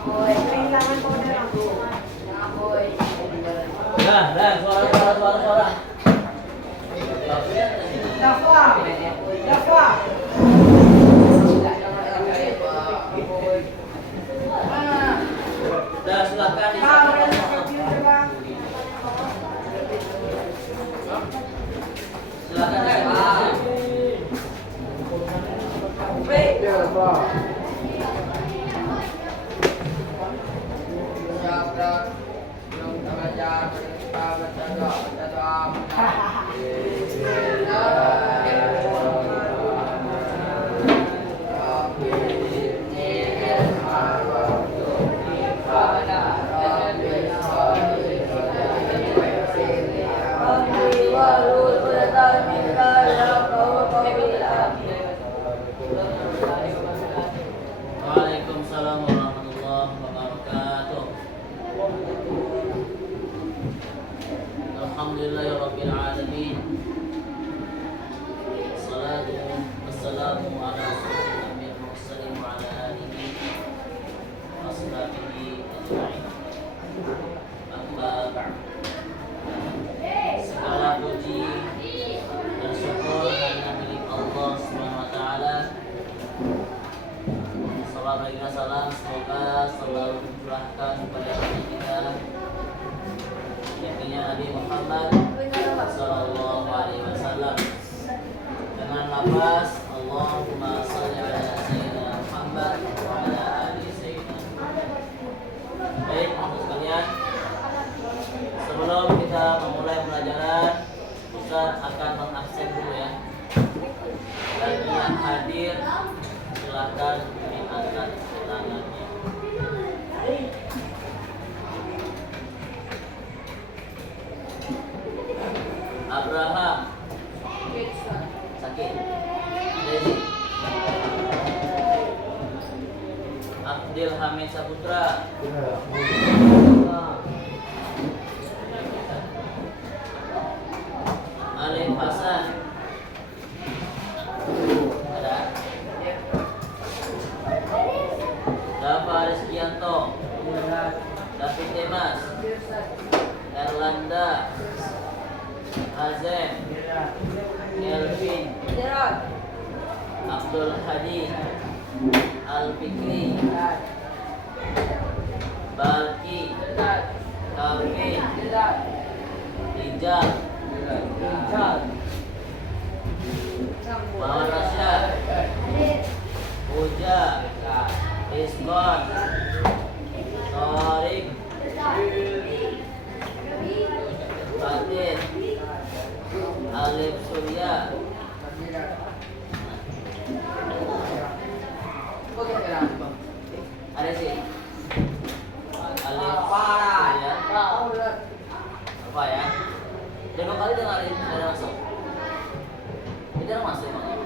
Kehilangan modal aku. Dah, suara. Dafa. Dafa. Dah, silakan Waalaikumsalam warahmatullahi wabarakatuh. Alhamdulillahirabbil alamin. Salatu wassalamu ala asyrofil mursalin wa ala alihi washabihi ajma'in. Amma ba'd. Segala puji dan syukur hanya milik Allah Subhanahu wa taala. Salam dan salam semoga selalu tercurahkan kepada kita yakni Nabi Muhammad sallallahu alaihi wasallam dengan lafaz Allahumma shalli ala sayyidina Muhammad wa ala ali sayyidina Muhammad. Baik, teman-teman sekalian, sebelum kita memulai pelajaran, Ustaz akan mengabsen dulu ya. Bagi yang hadir silakan diangkat tangannya. Abraham sakit. Desi Abdul Hamid Saputra. Alif Hasan. Ada. Dafa Rizkianto. David Demas. Erlanda. Azem. Elvin. Abdul Hadi. Al-Fikri. Balki. Calvin. Ijal. Muhammad Rasyad. Puja. Iskon. Torik. Fatin. Alif Surya. Ada sih. Alif Surya. Apa ya? Dua kali dengerin ada masuk. Itu ada masuk emang.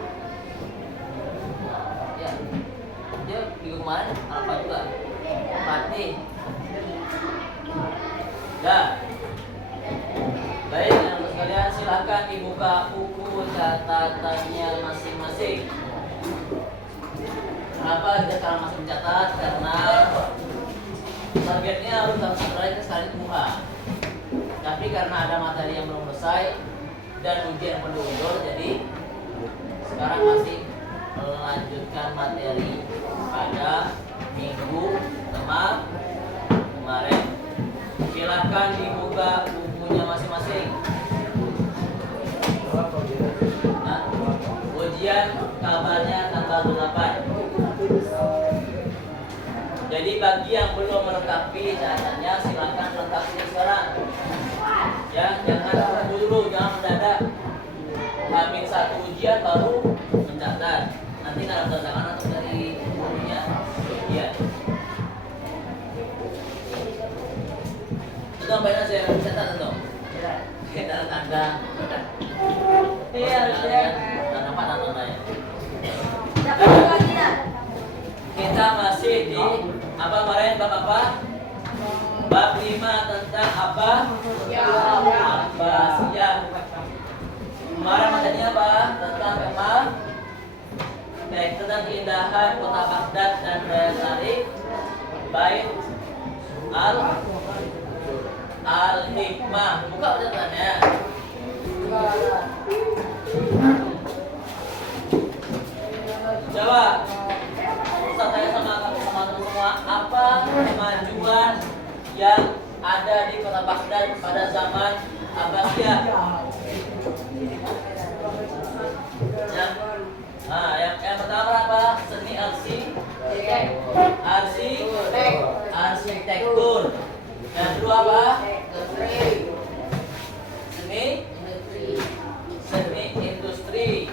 Ya. Dia minggu kemarin apa juga? Fatih. Dah. Baik, teman-teman sekalian, silakan dibuka buku catatannya masing-masing. Kenapa kita sekarang masih mencatat? Karena targetnya harus dalam satu hari sekali buka. Tapi karena ada materi yang belum selesai dan ujian perlu undur, jadi sekarang masih melanjutkan materi pada minggu kemarin. Silakan dibuka bukunya masing-masing. Nah, ujian kabarnya tanggal 8. Jadi bagi yang belum melengkapi catatannya silakan lengkapi sekarang. Ya, jangan tunggu dulu, jangan mendadak. Hamil satu ujian baru mencatat. Nanti nggak ada tantangan atau dari bukunya ujian. Itu ngapain aja yang mencatat itu? Kita tanda. Iya, tanda apa tandanya? Kita masih di apa kemarin bab apa? Bab 5 tentang apa? Abbasiyah. Kemarin materinya apa? Tentang tentang keindahan kota Baghdad dan daya tarik bait al-hikmah. Buka catatannya. Coba Ustaz tanya sama teman-teman semua, apa kemajuan yang ada di Kota Baghdad pada zaman Abbasiyah? Yang pertama apa? Seni arsitektur. Yang kedua apa? Seni industri.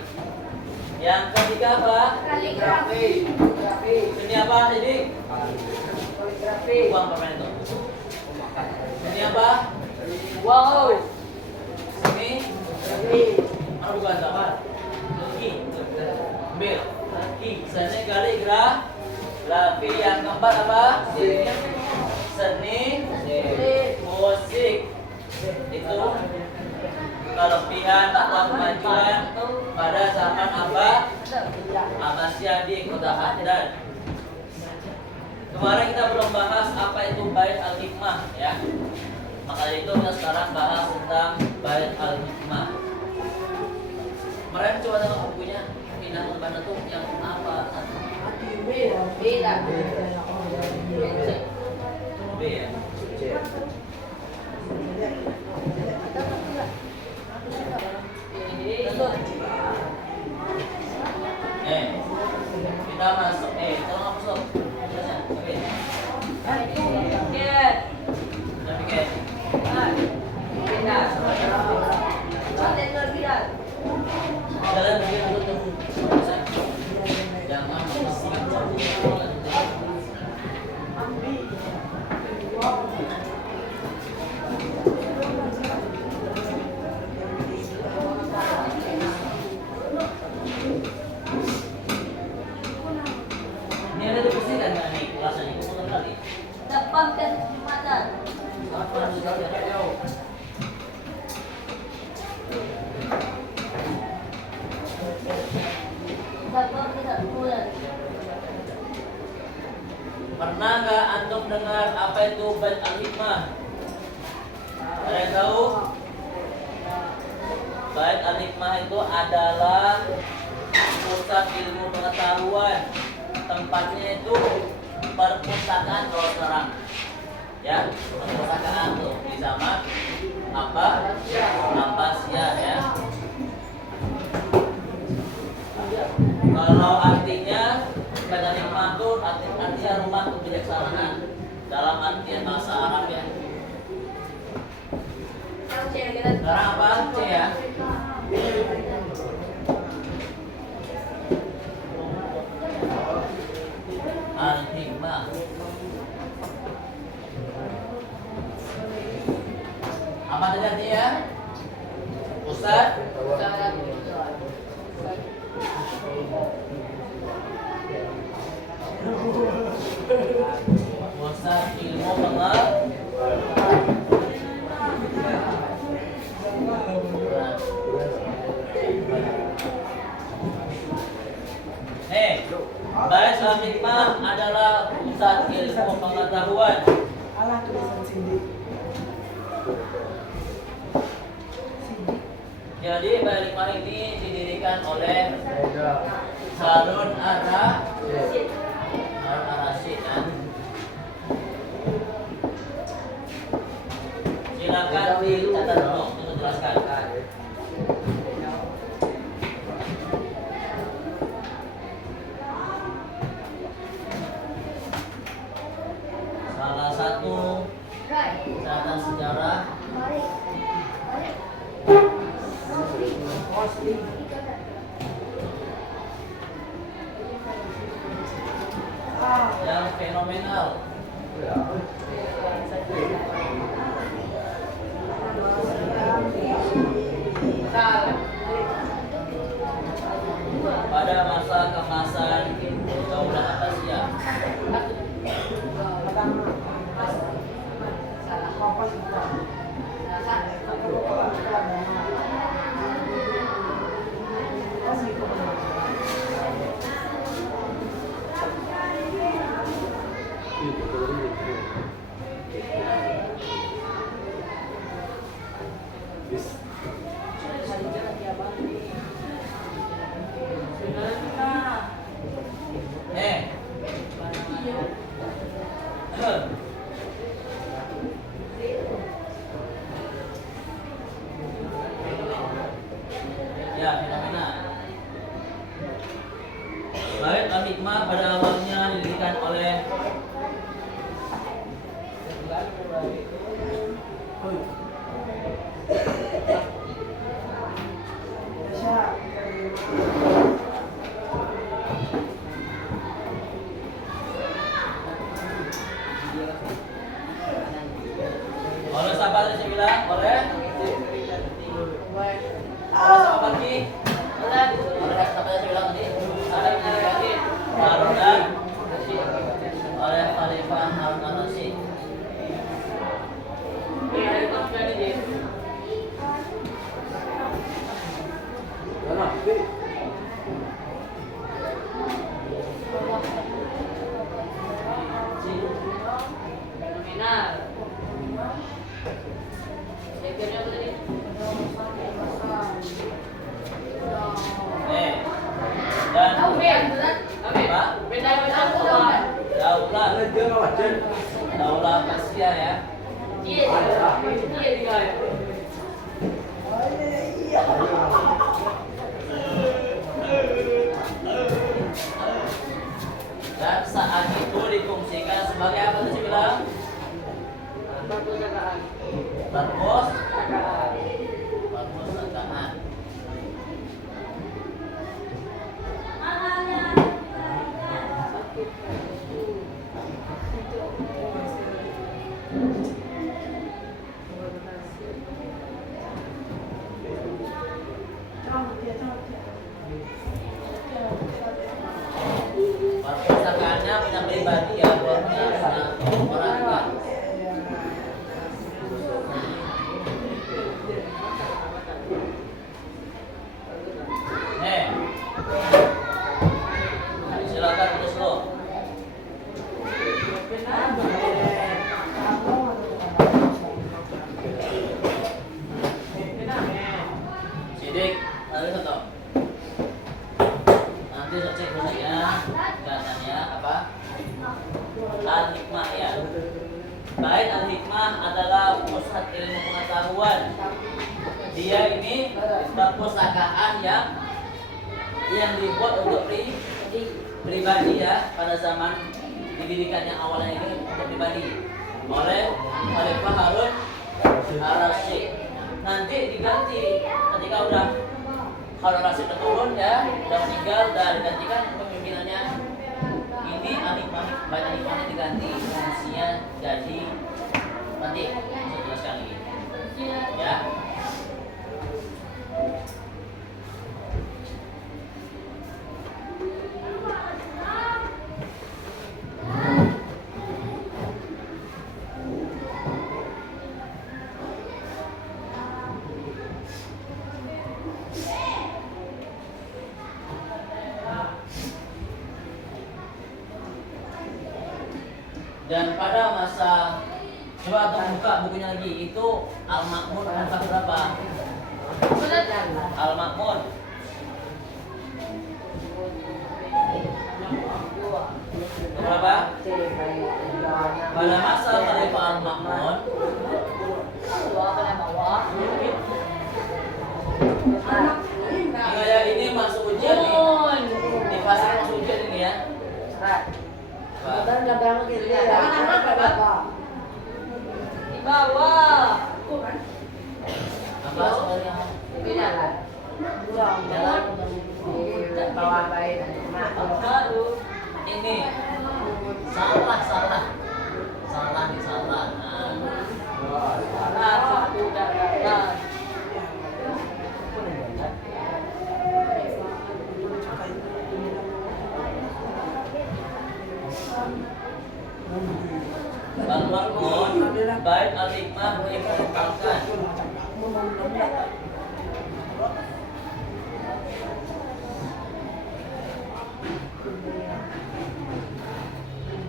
Yang ketiga apa? Seni apa jadi? Buang permen itu. Seni apa? Wow. Seni bukan apa? Ambil. Seni kaligrafi. Yang keempat apa? Seni musik. Itu kelebihan atau kemajuan pada zaman Abbasiyah di Kota Baghdad. Kemarin kita belum bahas apa itu Bait al-Hikmah ya. Maka dari itu kita sekarang bahas tentang Bait al-Hikmah. Kemarin coba tengok bukunya Pindah Urbana tuh yang apa? B ya. Kita masuk. Tolong hapus dong. Jalan begini dulu. Jangan ini ada dibersihkan kan nih kelasnya ini kotor kali. Dapatkan Jumatan. Apa sudah ya? Dapat tidak bulan. Pernah nggak antum dengar apa itu Bait al-Hikmah? Ada yang tahu? Bait al-Hikmah itu adalah pusat ilmu pengetahuan. Tempatnya itu perpustakaan kalau sekarang. Ya, perpustakaan tuh di zaman Abbasiyah ya. Kalau artinya Bait al-Hikmah itu artinya rumah kebijaksanaan dalam artian bahasa Arab ya. Sekarang apa? C ya. Al-Hikmah. Apa tadi artinya? Ustaz? Pusat ilmu Bait al-Hikmah adalah pusat ilmu pengetahuan. Jadi Bait al-Hikmah ini didirikan oleh Harun ar-Rasyid. Silakan dicatat dulu untuk jelaskan. Salah satu catatan sejarah yang fenomenal. Pada masa kemasan Daulah Abbasiyah. Ya, fenomena. Bait al-hikmah pada awalnya didirikan oleh siapa tadi saya bilang? Oleh siapa lagi? Oleh siapa tadi saya bilang tadi? Harun dan oleh Khalifah Harun ar-Rasyid. Dan Daulah Persia ya. Dan saat itu difungsikan sebagai apa tadi saya bilang? Perpustakaan. Perpustakaannya punya pribadi ya, punya orang kan. Silakan terus lo. Sidik, lalu satu. Nanti saya cek dulunya, katanya apa? Al-Hikmah ya. Baik, Al-Hikmah adalah pusat ilmu pengetahuan. Dia ini perpustakaan yang dibuat untuk pribadi ya, pada zaman didirikan yang awalnya ini untuk pribadi oleh Khalifah Harun ar-Rasyid. Nanti diganti ketika udah Harun ar-Rasyid turun ya, udah meninggal, udah digantikan pemimpinannya. Ini Al-Hikmah, Bait Al-Hikmahnya diganti, fungsinya jadi nanti saya jelaskan lagi ya. Dan pada masa, coba untuk buka bukunya lagi, itu Al-Ma'mun angka berapa? Al-Ma'mun berapa? Pada masa Khalifah Al-Ma'mun ini masuk ujian nih. Di fase masuk ujian ini ya. Di bawah. Apa sebenarnya? Ini salah. Al-Ma'mun, Bait Al-Hikmah merupakan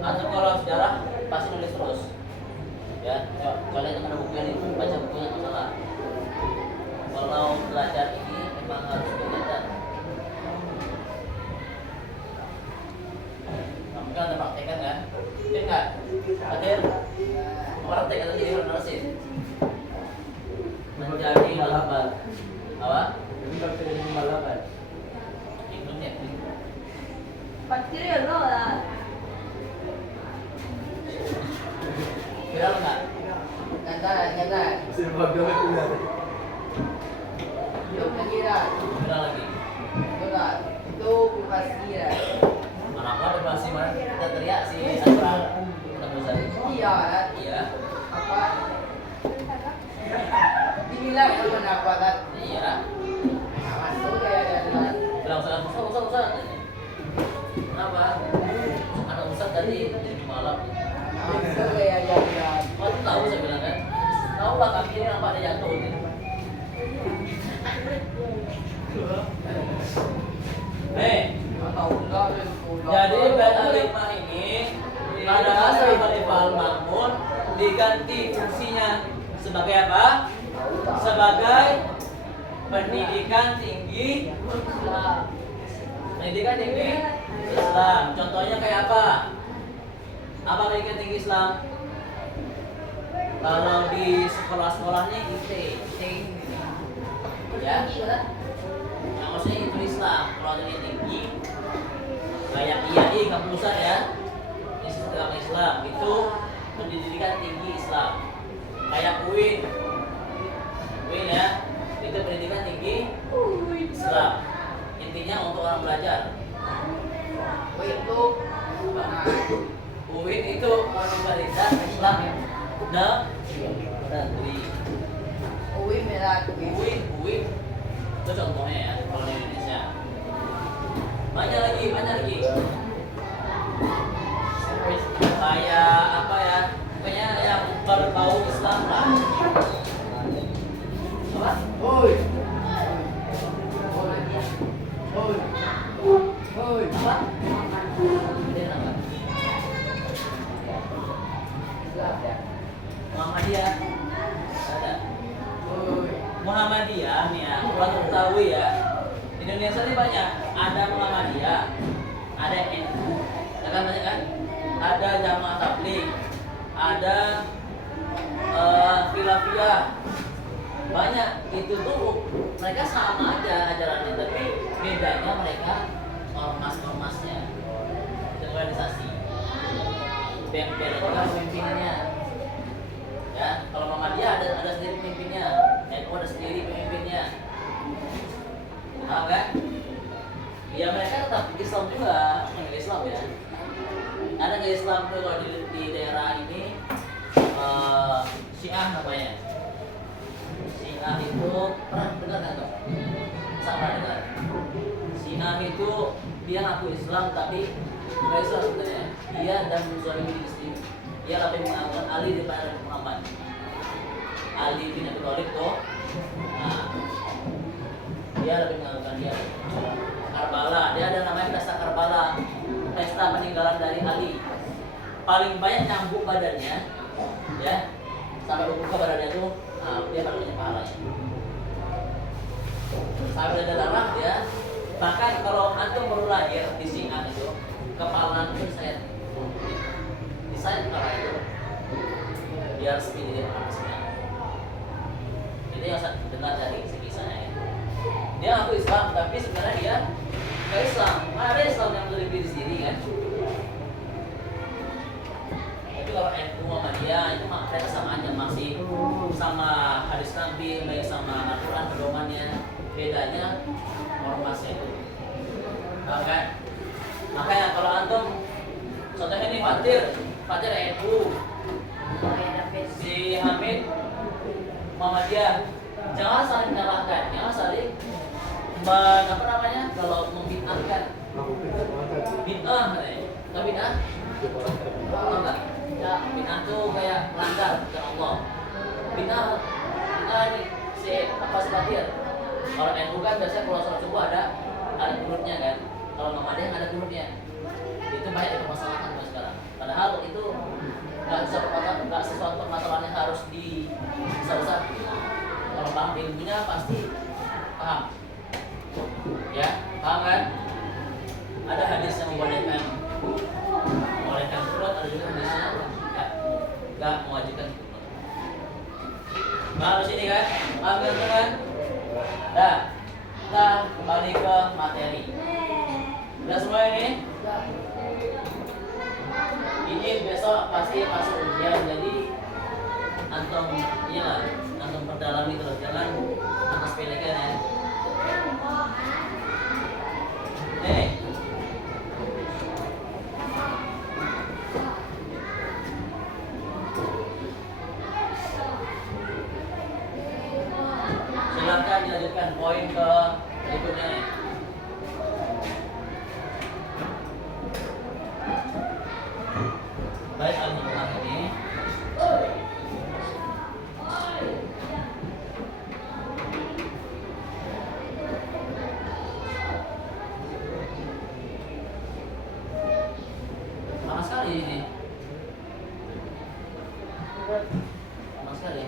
atau kalau sejarah pasti nulis terus. Ya, coba lihat ada buku ini, baca bukunya masalah. Kalau belajar ini memang harus kelihatan. Kamu kan ada praktekan kan? Iya enggak? Akhir praktek atau jadi penerusif menjadi balapan. Apa? Jadi kalau kita jadi balapan. Ikutnya. Pasti real lah. Viral enggak? Nyata. Mesin bagel itu ya. Itu kira. Viral lagi. Itu bukan kira. Anak apa masih mana? Kita teriak si Asra. Kita bosan. Iya. Iya. Apa? Dibilang itu kenapa kan? Iya. Masuk kayak jalan. Bilang usah. Kenapa? Anak usah tadi jadi malam. Masuk kayak jalan. Oh, itu tahu saya bilang kan? Tahu lah kaki ini nampak ada jatuh gitu. Tahu enggak? Jadi bait al-hikmah ini pada asal Khalifah al-Ma'mun diganti fungsinya sebagai apa? Sebagai pendidikan tinggi Islam. Contohnya kayak apa? Apa pendidikan tinggi Islam? Kalau di sekolah-sekolahnya IT ya, yang maksudnya itu Islam. Kalau ada yang tinggi kayak IAI kampusan ya, Institut Agama Islam itu pendidikan tinggi Islam. Kayak UIN ya, itu pendidikan tinggi Islam. Intinya untuk orang belajar. UIN itu Universitas Islam Negeri. UIN itu contohnya ya kalau di Indonesia. Banyak lagi. Kayak apa ya? Pokoknya yang berbau Islam lah. Apa? Oi. Apa? Dia nama? Muhammadiyah. Ada. Muhammadiyah nih ya, orang ketahui ya. Indonesia ini banyak. Ada Muhammadiyah, ada NU, kan banyak kan? Ada Jamaah Tabligh, ada Khilafiyah. Banyak. Itu tuh mereka sama aja ajarannya, tapi bedanya mereka ormas-ormasnya, organisasi. Yang beda juga pemimpinannya. Ya, kalau Muhammadiyah ada sendiri pemimpinnya, NU ada sendiri pemimpinnya. Paham kan? Ya mereka tetap Islam juga, Islam ya. Ada nggak Islam tuh kalau di daerah ini Syiah namanya. Syiah itu pernah dengar nggak tuh? Sama dengar. Syiah itu dia ngaku Islam tapi nggak Islam sebenarnya. Dia dan suami istri. Dia lebih mengagungkan Ali daripada Muhammad. Ali bin Abi Thalib tuh. Nah, dia lebih mengagungkan dia. Karbala, dia ada namanya pesta Karbala, pesta peninggalan dari Ali. Paling banyak nyambung badannya, ya, sampai buka badannya tuh, dia paling banyak pahalanya. Sampai ada darah dia. Bahkan kalau antum baru lahir di Syiah itu, kepala antum disayat kepala itu, biar resmi dia panasnya. Itu yang saya dengar dari kisahnya ya. Dia ngaku Islam, tapi sebenarnya dia nggak Islam. Ada Islam yang lebih diri sendiri kan. Tapi kalau NU Muhammadiyah itu mereka sama aja, masih sama hadis Nabi, baik sama Al-Quran pedomannya. Bedanya ormasnya itu. Paham kan? Makanya kalau antum contohnya ini Fatir NU, si Hamid Muhammadiyah, jangan saling menyalahkan, jangan saling apa namanya, kalau membid'ahkan bid'ah katanya. Nggak bid'ah? Enggak. Ya, bid'ah tuh kayak melanggar kepada Allah. Bid'ah ini si apa sih Fatir? Kalau NU kan biasanya kalau sholat subuh ada kunutnya kan. Kalau Muhammadiyah ada kunutnya. Itu banyak permasalahan sekarang. Padahal itu nggak sesuatu permasalahan yang harus dibesar-besar. Kalau paham ilmunya pasti paham. Ya, paham kan? Ada hadis yang membolehkan sholat, ada juga hadisnya nggak mewajibkan sholat. Nah, sini kan, paham kan? Nah, kita kembali ke materi. Udah semua ini? Ini besok pasti masuk ujian, jadi antum perdalami terus, jangan antum sepelekan ya. Nih, silakan dilanjutkan poin ke berikutnya nih. Baik, alhamdulillah ini. Panas sekali ini. Panas sekali.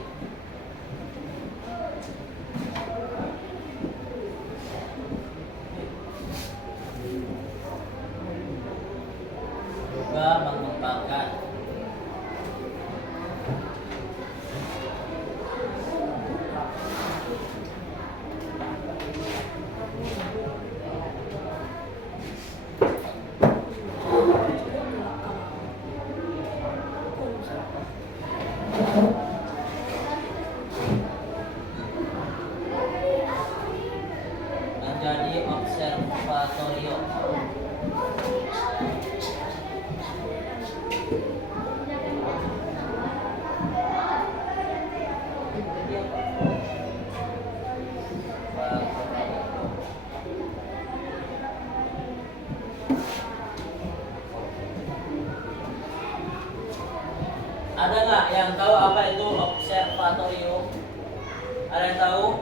Juga mengembangkan menjadi observatorium. Ada nggak yang tahu apa itu observatorium? Ada yang tahu?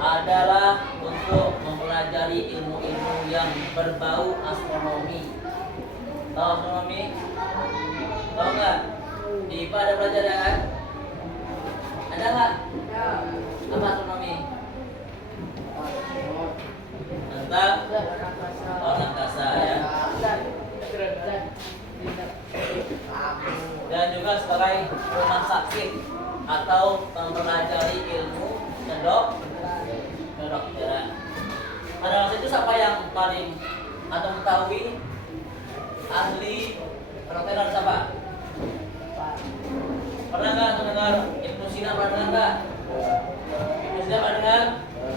Adalah untuk mempelajari ilmu-ilmu yang berbau astronomi. Tahu astronomi? Tahu nggak? Di IPA ada pelajaran? Ada nggak? Apa astronomi? Tentang angkasa ya. Dan juga sebagai rumah sakit atau mempelajari ilmu kedokteran. Pada masa itu siapa yang paling atau mengetahui ahli kedokteran siapa? Pernah nggak dengar Ibnu Sina? Pernah nggak? Ibnu Sina pernah dengar?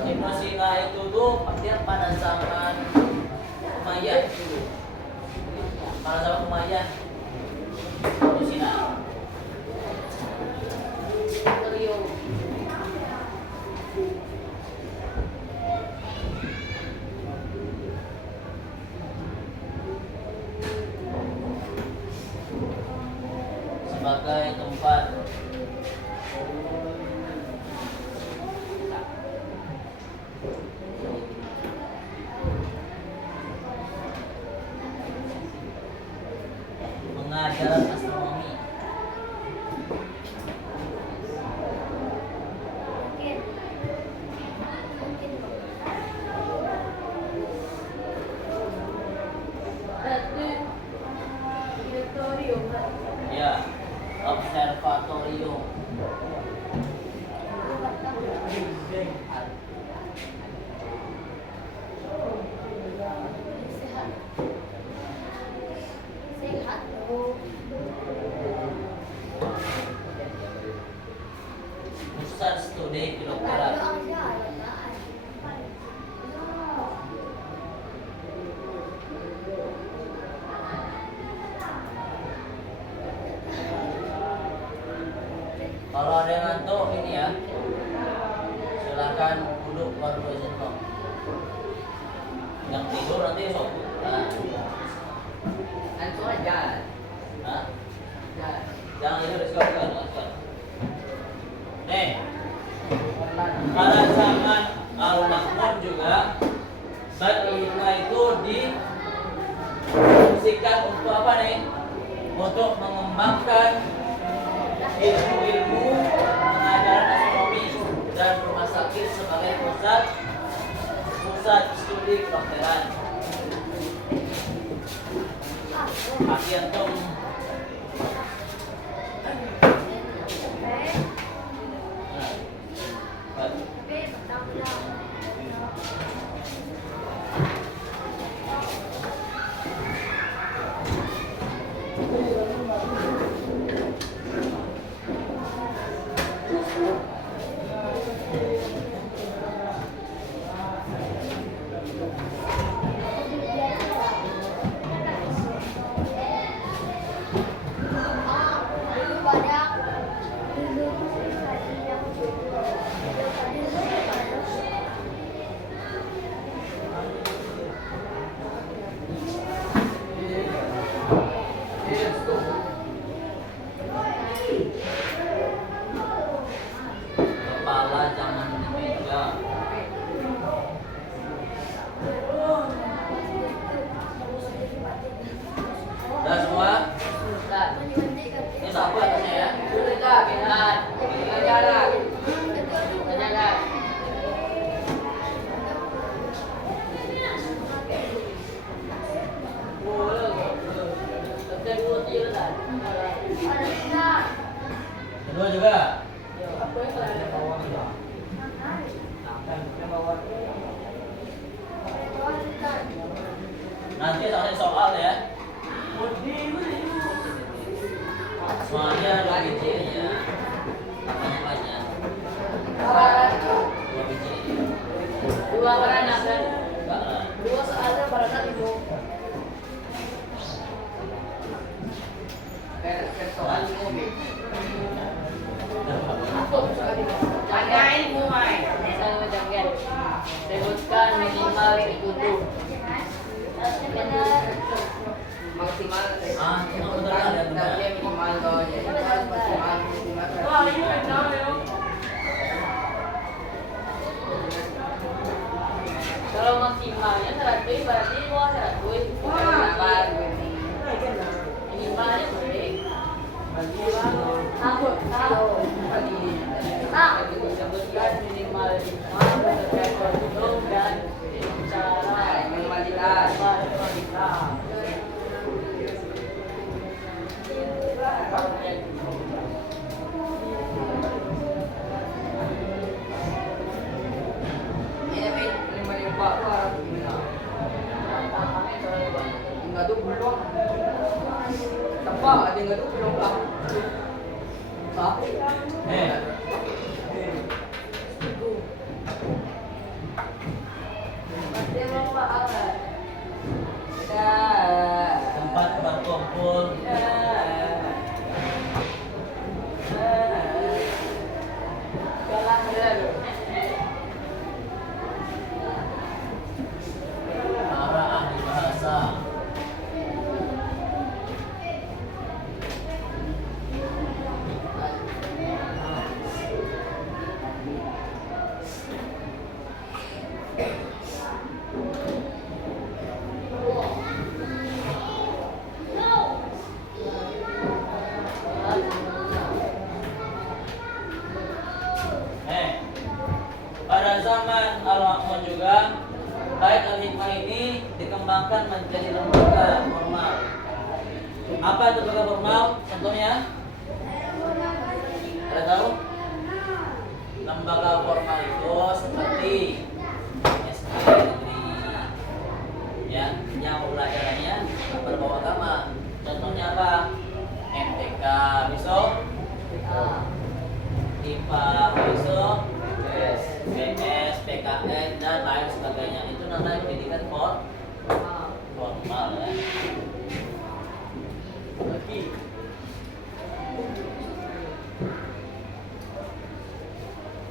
Ibnu Sina itu tuh dia pada zaman Umayyah dulu. Pada zaman Umayyah Ibnu Sina. Sebagai tempat mengajar astronomi. Ya, observatorium. Pusat studi kedokteran. Kalau ada yang ngantuk ini ya, silakan duduk baru bersentuh. Yang tidur nanti sok. Nah. Antum jalan. Hah? Jalan. Jangan itu risiko. Nih, pada zaman Al-Mahmud juga Baitul Hikmah itu difungsikan untuk apa nih? untuk mengembangkan ilmu-ilmu pengajaran astronomi dan rumah sakit sebagai pusat studi kedokteran. Akiantum kepala jangan di meja. Udah semua? Ini sapu atasnya ya. Kedua juga. Nanti ada soal ya. Soalnya ada biji ya. Makanya banyak. 2 biji. Dua beranak kan? Enggak lah. Dua soalnya beranak ibu. Soal ibu nih. Jangan ibu mai. Saya jangan. Sebutkan minimal sekutu. Maksimal. Itu udah ada benda. Minimal loh. Jadi maksimal. Kalau maksimalnya 100 berarti gua 100. Sabar ini. Minimalnya boleh. Aku tahu. Sebutkan minimal 5 terkait dan cara normalitas. Tempat berkumpul. Para ahli bahasa. Pada zaman Al-Ma'mun juga Bait Al-Hikmah ini dikembangkan menjadi lembaga formal. Apa itu lembaga formal? Contohnya? Ada tahu? Lembaga formal itu seperti SD negeri, ya, yang pembelajarannya berbau agama. Contohnya apa? MTK besok, IPA besok, PS, PKN dan lain sebagainya. Itu namanya pendidikan formal ya. Lagi.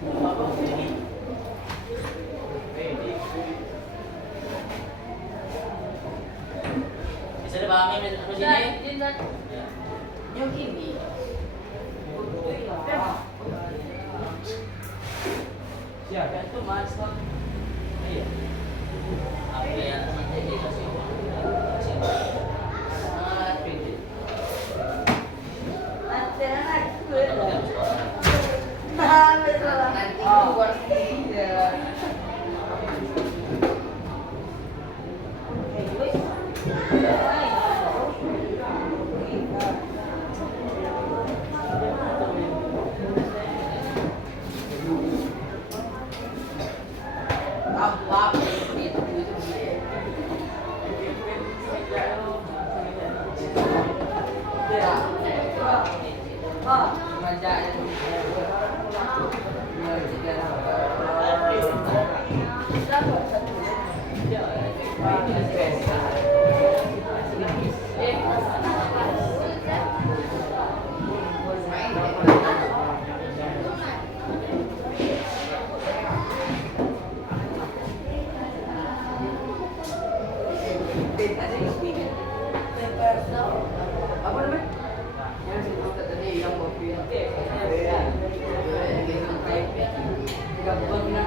Apa ini? Bisa dipahami di sini? Ya. Yang ini. Siapa? Itu mas. Iya. Apa yang nanti dikasih uang? Kasih uang. Kredit. Apa namanya? Yang saya tahu tadi yang mobil. Gabung na.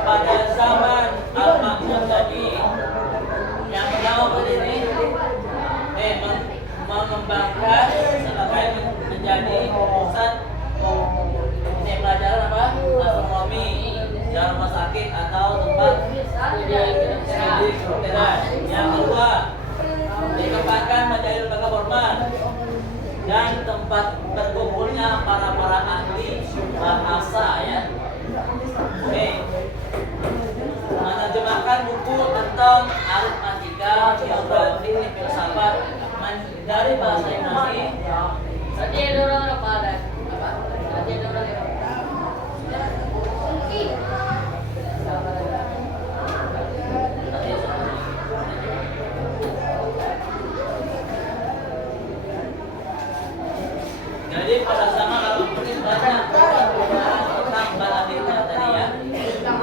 Pada zaman Al-Makmun tadi, yang pertama ini mengembangkan sebagai menjadi pusat ini pelajaran apa? Astronomi, dalam rumah sakit atau tempat studi kedokteran. Yang kedua, dikembangkan menjadi lembaga formal dan tempat berkumpulnya para ahli bahasa ya. Oke. Menerjemahkan buku tentang aritmatika, geografi, filsafat dari bahasa Yunani. Tadi ada orang apa ada? Tadi ada orang apa? Jadi pada zaman Al-Makmun ini banyak perubahan tentang paradigma tadi ya. Tentang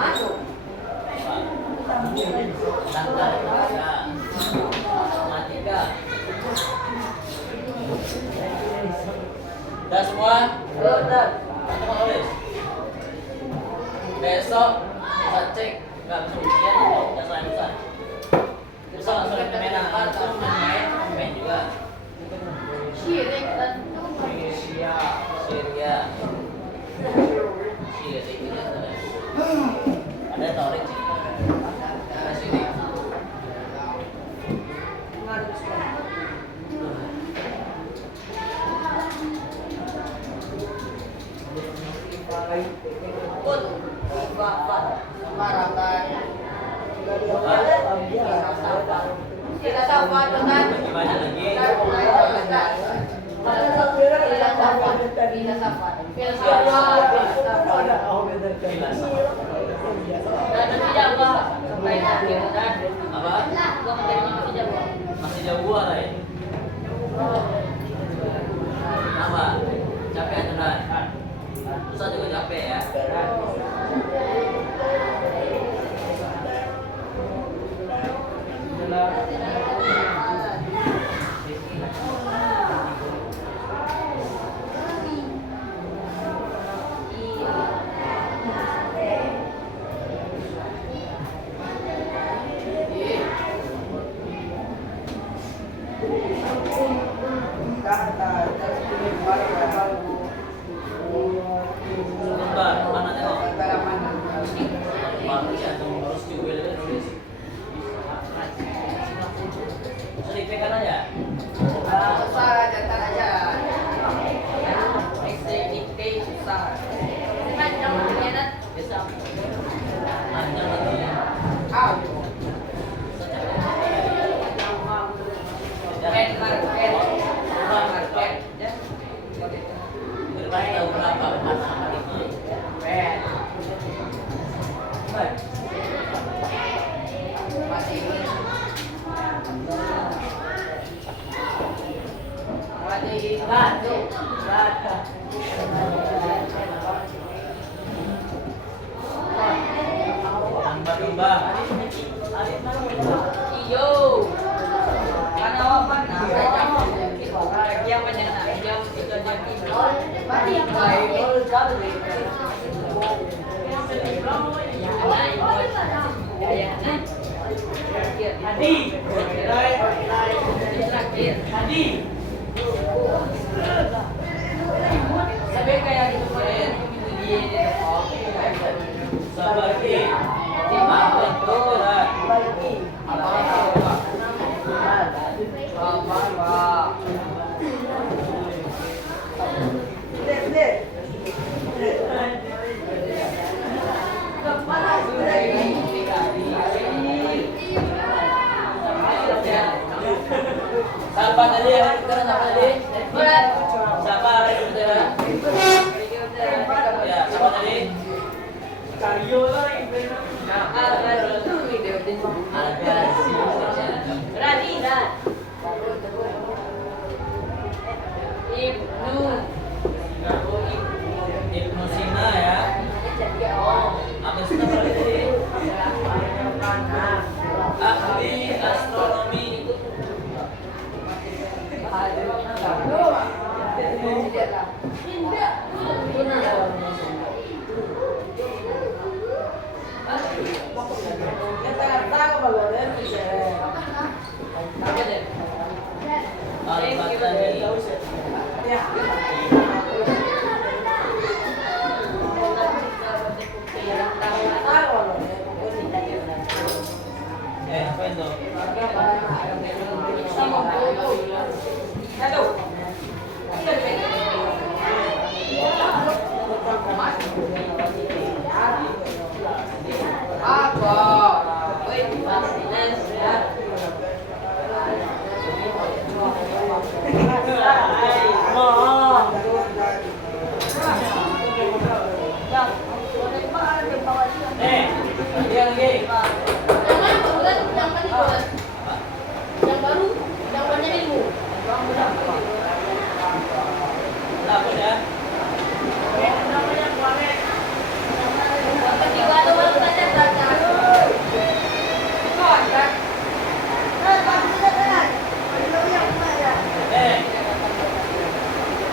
bahasa, matematika. Udah semua? Udah. Teman tulis. Besok kita cek nggak bisa ujian atau nggak selesai. Besok langsung main langsung main juga. Syirik dan Syria. Ada Taurat sih. Ada sini. pun bapak maratan. Tidak sama dengan Gimana lagi? Masih jauh lah ya. Apa? Capek aturan. Susah juga capek ya. Sebentar, mana tengok? Baru jantung terus juga nulis. Selipkan aja. susah jantan aja. Dikte susah. Panjang ternyata. Panjang lagi. Pen marker. Domba-domba. Iyo. Karena apa? Yang menyenang, yang tidak jadi. Hadi. Hadi. Sampai kayak gitu kemarin dia di toko. Seperti apa itu? Siapa tadi yang kita siapa tadi? Siapa yang kita? Ya, siapa tadi? Ibnu Sina ya. Apa sih nama tadi? Ahli astronomi itu. Apa itu?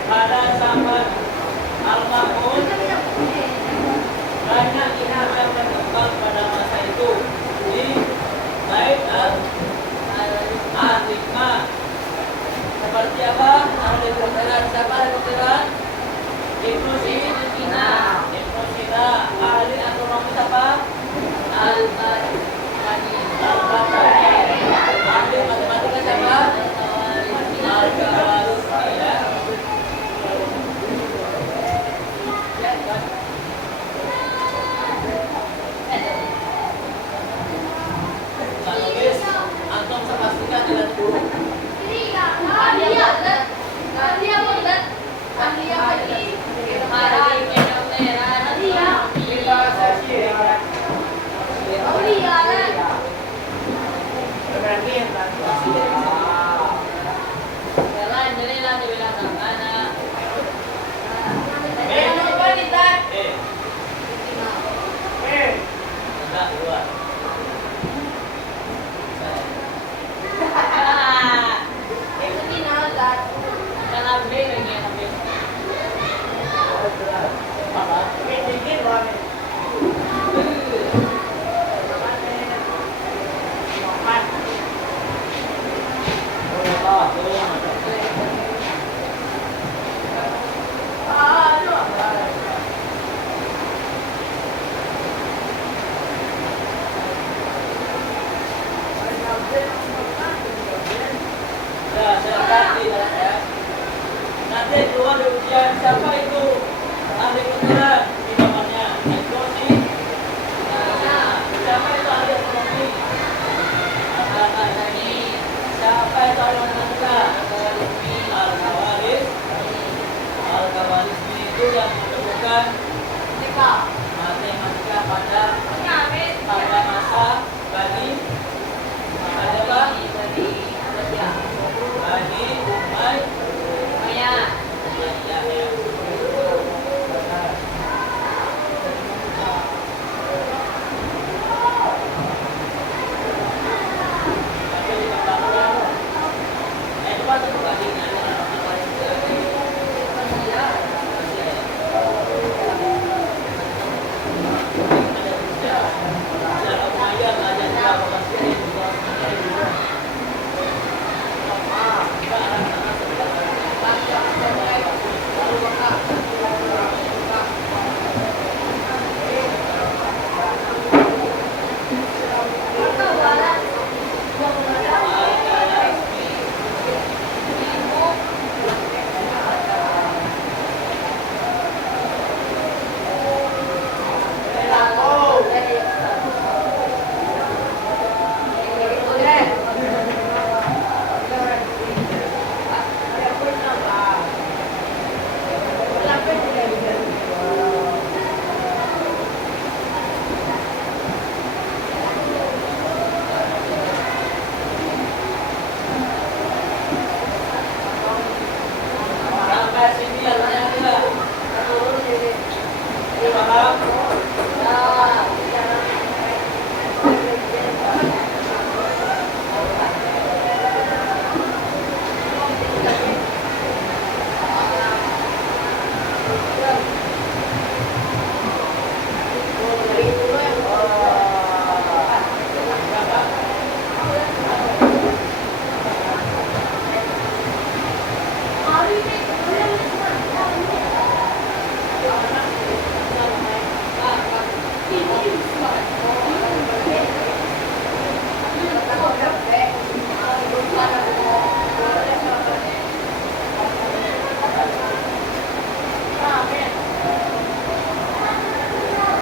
Pada zaman almarhum banyak ilmu yang berkembang pada masa itu di Bait al-Hikmah. Seperti apa? Ahli kedokteran. Siapa ahli kedokteran? Ibnu Sina. Ibnu Sina. Ahli astronomi siapa? Al-Bakari. Ahli matematika siapa? Al-Bakari. Antum sepastikan dengan guru. Nanti keluar ujian siapa itu